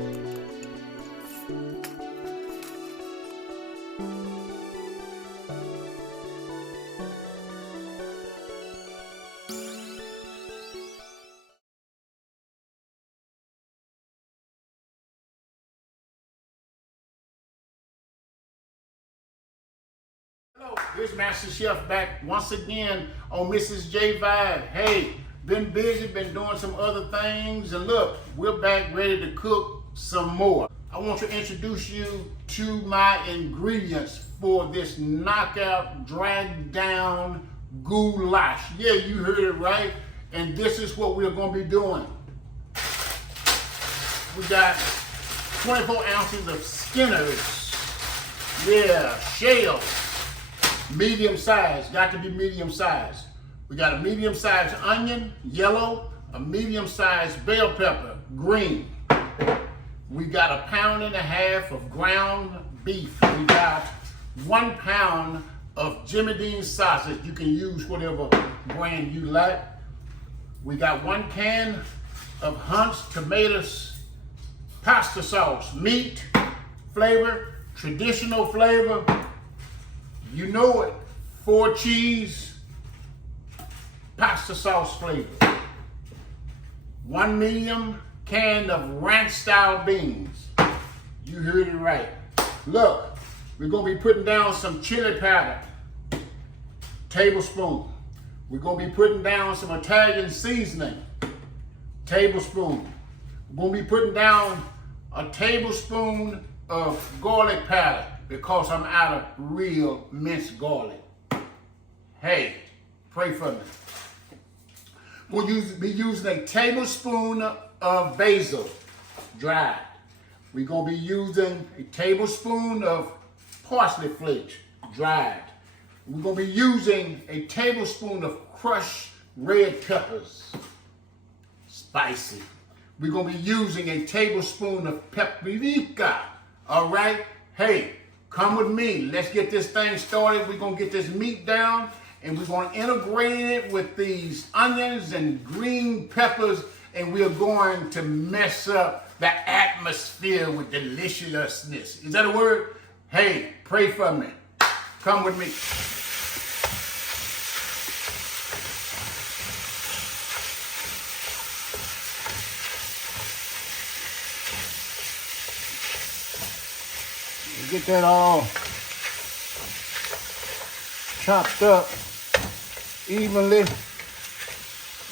Hello, here's Masterchef back once again on Mrs. Jayvibers. Hey, been busy, been doing some other things, and look, we're back ready to cook some more. I want to introduce you to my ingredients for this knockout, drag down goulash. Yeah, you heard it right, and this is what we're going to be doing. We got 24 ounces of Skinners. Yeah, shells. Medium size, got to be medium size. We got a medium sized onion, yellow, a medium sized bell pepper, green. We got 1.5 pounds of ground beef. We got 1 pound of Jimmy Dean sausage. You can use whatever brand you like. We got 1 can of Hunt's tomatoes pasta sauce, meat flavor, traditional flavor. You know it, 4 cheese, pasta sauce flavor. 1 medium can of ranch style beans. You heard it right. Look, we're gonna be putting down some chili powder, tablespoon. We're gonna be putting down some Italian seasoning, tablespoon. We're gonna be putting down a tablespoon of garlic powder, because I'm out of real minced garlic. Hey, pray for me. We'll be using a tablespoon of basil, dried. We're gonna be using a tablespoon of parsley flakes, dried. We're gonna be using a tablespoon of crushed red peppers, spicy. We're gonna be using a tablespoon of paprika, all right? Hey, come with me. Let's get this thing started. We're going to get this meat down, and we're going to integrate it with these onions and green peppers, and we're going to mess up the atmosphere with deliciousness. Is that a word? Hey, pray for me. Come with me. Get that all chopped up evenly.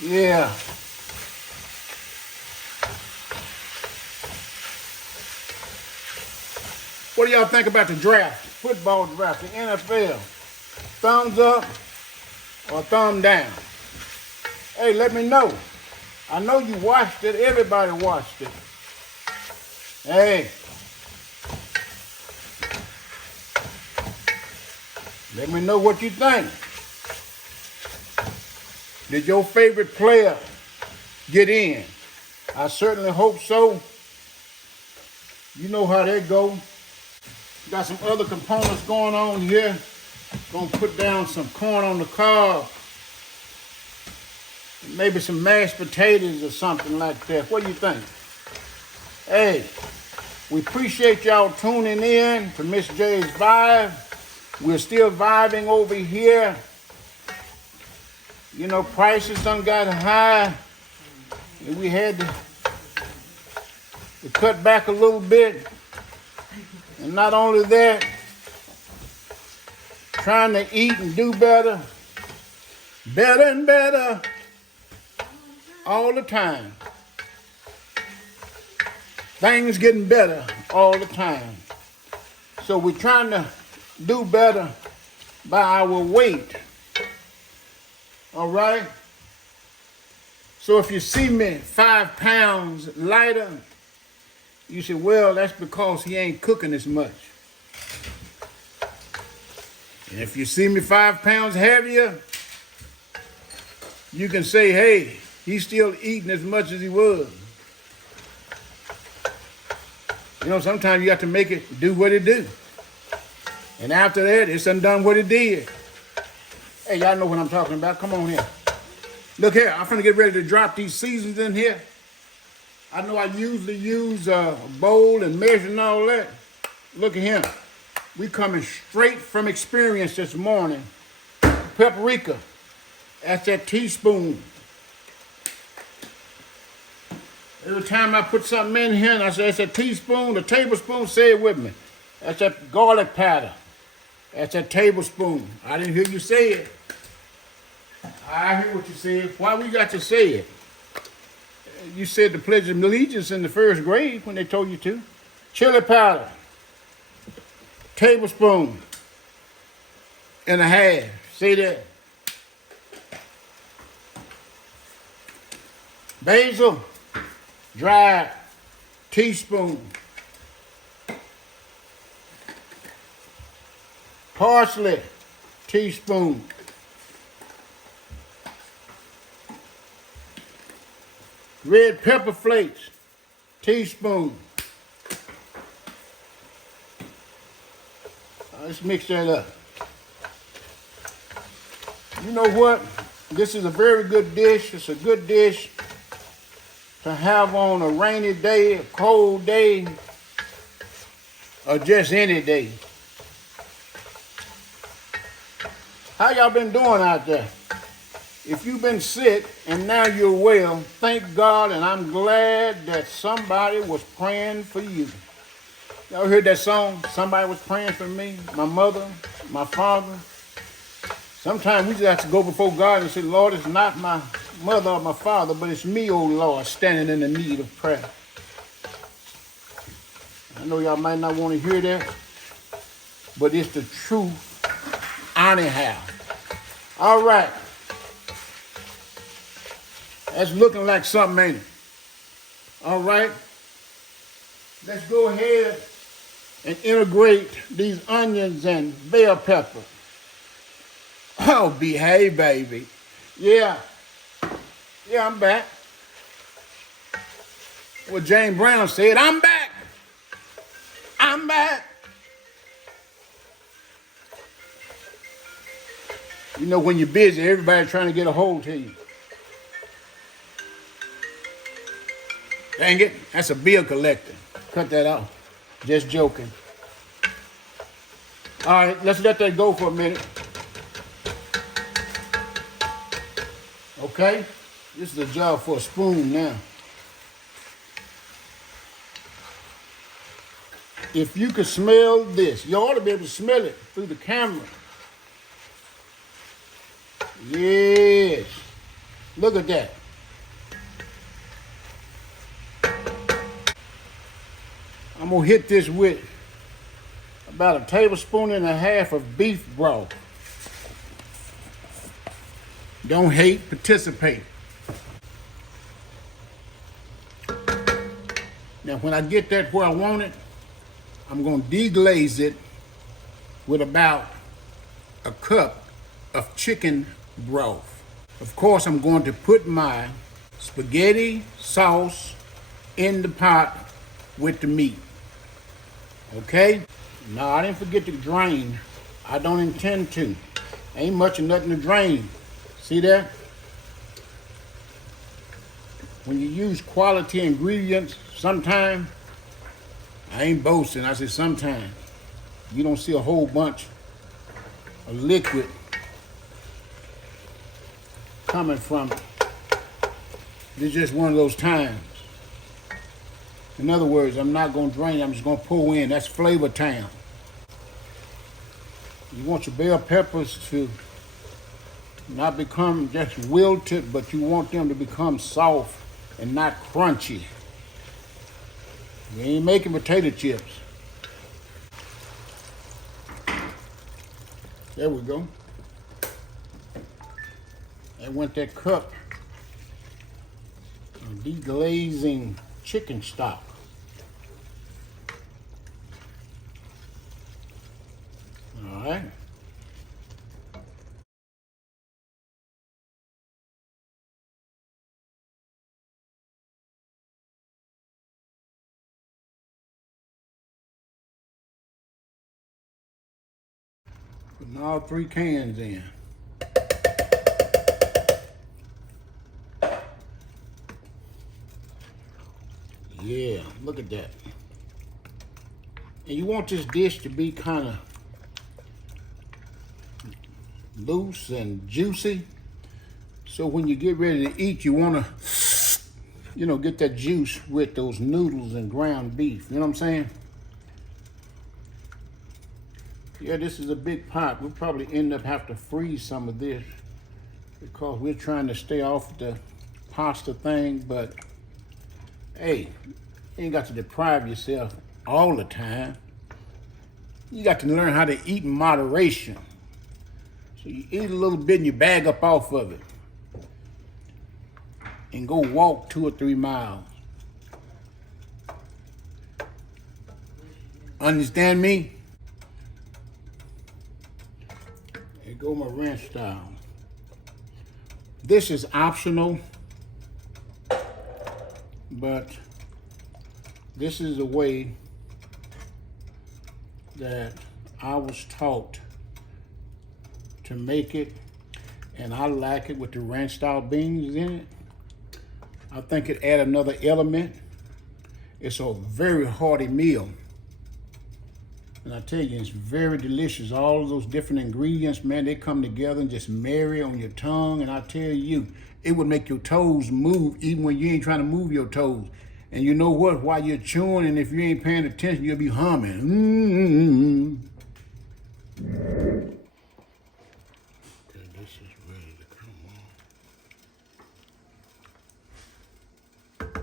Yeah. What do y'all think about the draft, football draft, the NFL? Thumbs up or thumb down? Hey, let me know. I know you watched it. Everybody watched it. Hey. Let me know what you think. Did your favorite player get in? I certainly hope so. You know how that goes. Got some other components going on here. Gonna put down some corn on the cob. Maybe some mashed potatoes or something like that. What do you think? Hey, we appreciate y'all tuning in to Miss J's Vibe. We're still vibing over here. You know, prices done got high. And we had to cut back a little bit. And not only that, trying to eat and do better. Better and better. All the time. Things getting better all the time. So we're trying to do better by our weight. All right? So if you see me 5 pounds lighter, you say, well, that's because he ain't cooking as much. And if you see me 5 pounds heavier, you can say, hey, he's still eating as much as he was. You know, sometimes you have to make it do what it do. And after that, it's undone what it did. Hey, y'all know what I'm talking about. Come on here. Look here, I'm finna get ready to drop these seasons in here. I know I usually use a bowl and measure and all that. Look at him. We coming straight from experience this morning. Paprika. That's that teaspoon. Every time I put something in here and I say it's a teaspoon, a tablespoon, say it with me. That's that garlic powder. That's a tablespoon. I didn't hear you say it. I hear what you said. Why we got to say it? You said the Pledge of Allegiance in the first grade when they told you to. Chili powder. Tablespoon and a half. See that? Basil. Dry teaspoon. Parsley, teaspoon. Red pepper flakes, teaspoon. Let's mix that up. You know what? This is a very good dish. It's a good dish to have on a rainy day, a cold day, or just any day. How y'all been doing out there? If you've been sick and now you're well, thank God, and I'm glad that somebody was praying for you. Y'all heard that song? Somebody was praying for me, my mother, my father. Sometimes we just have to go before God and say, Lord, it's not my mother or my father, but it's me, oh Lord, standing in the need of prayer. I know y'all might not want to hear that, but it's the truth anyhow. All right. That's looking like something, ain't it? All right. Let's go ahead and integrate these onions and bell pepper. Oh, behave, baby. Yeah, I'm back. What James Brown said, I'm back. I'm back. You know, when you're busy, everybody's trying to get a hold of you. Dang it, that's a bill collector. Cut that out. Just joking. All right, let's let that go for a minute. Okay, this is a job for a spoon now. If you could smell this, you ought to be able to smell it through the camera. Yes, look at that. I'm gonna hit this with about a tablespoon and a half of beef broth. Don't hate, participate. Now, when I get that where I want it, I'm going to deglaze it with about a cup of chicken broth. Of course, I'm going to put my spaghetti sauce in the pot with the meat. Okay? No, I didn't forget to drain. I don't intend to. Ain't much of nothing to drain. See that? When you use quality ingredients, sometimes, I ain't boasting, I say sometimes, you don't see a whole bunch of liquid coming from it. It's just one of those times. In other words, I'm not going to drain, I'm just going to pour in. That's flavor time. You want your bell peppers to not become just wilted, but you want them to become soft and not crunchy. You ain't making potato chips. There we go. And went that cup of deglazing chicken stock. All right. Putting all 3 cans in. Yeah, look at that. And you want this dish to be kind of loose and juicy. So when you get ready to eat, you want to, get that juice with those noodles and ground beef. You know what I'm saying? Yeah, this is a big pot. We'll probably end up having to freeze some of this because we're trying to stay off the pasta thing, but hey, you ain't got to deprive yourself all the time. You got to learn how to eat in moderation. So you eat a little bit and you bag up off of it and go walk 2 or 3 miles. Understand me? There go my ranch style. This is optional, but this is the way that I was taught to make it, and I like it with the ranch style beans in it. I think it adds another element. It's a very hearty meal. And I tell you, it's very delicious. All of those different ingredients, man, they come together and just marry on your tongue. And I tell you, it would make your toes move even when you ain't trying to move your toes. And you know what? While you're chewing, and if you ain't paying attention, you'll be humming. Okay, this is ready to come on.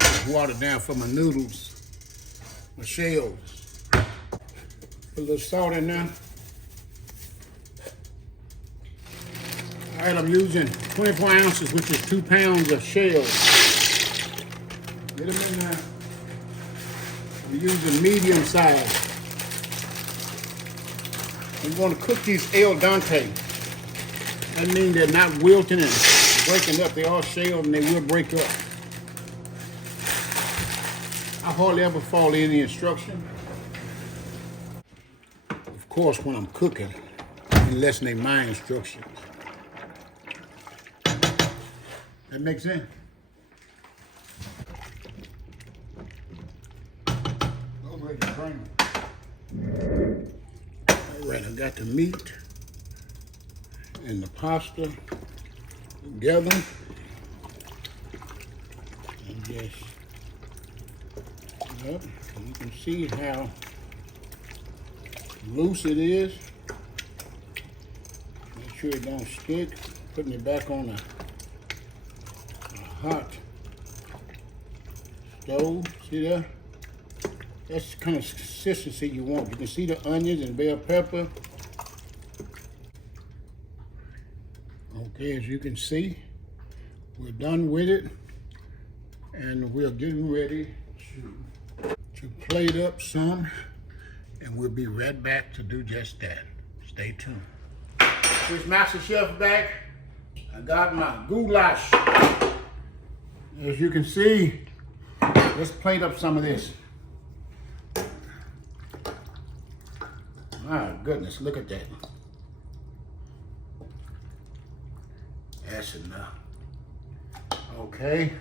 Just water down for my noodles, my shells. Put a little salt in there. All right, I'm using 24 ounces, which is 2 pounds of shells. Get them in there. We're using medium size. We want to cook these al dente. That means they're not wilting and breaking up. They are shelled and they will break up. I hardly ever follow any instruction. Of course, when I'm cooking, unless they my instructions. That makes sense? I'm ready to bring it. All right, I got the meat and the pasta together. And just, yep, you can see how loose it is. Make sure it don't stick. Putting it back on a hot stove. See that? That's the kind of consistency you want. You can see the onions and bell pepper. Okay, as you can see, we're done with it, and we're getting ready to plate up some, and we'll be right back to do just that. Stay tuned. Here's Masterchef back. I got my goulash. As you can see, let's plate up some of this. My goodness, look at that. That's enough. Okay.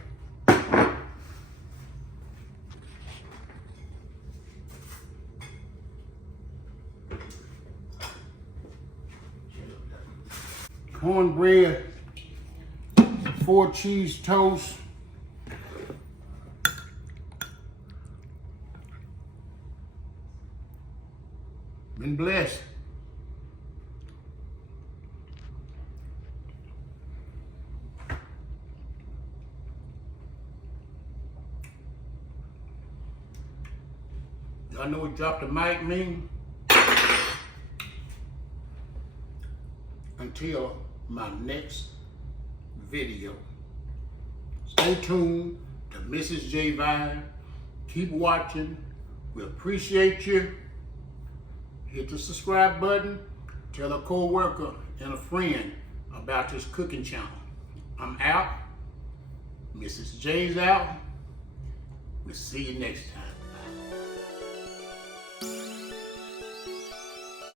Cornbread, 4 cheese toast. Been blessed. Y'all know what drop the mic mean? Until my next video. Stay tuned to Mrs. Jayvibers. Keep watching. We appreciate you. Hit the subscribe button. Tell a co-worker and a friend about this cooking channel. I'm out. Mrs. J's out. We'll see you next time.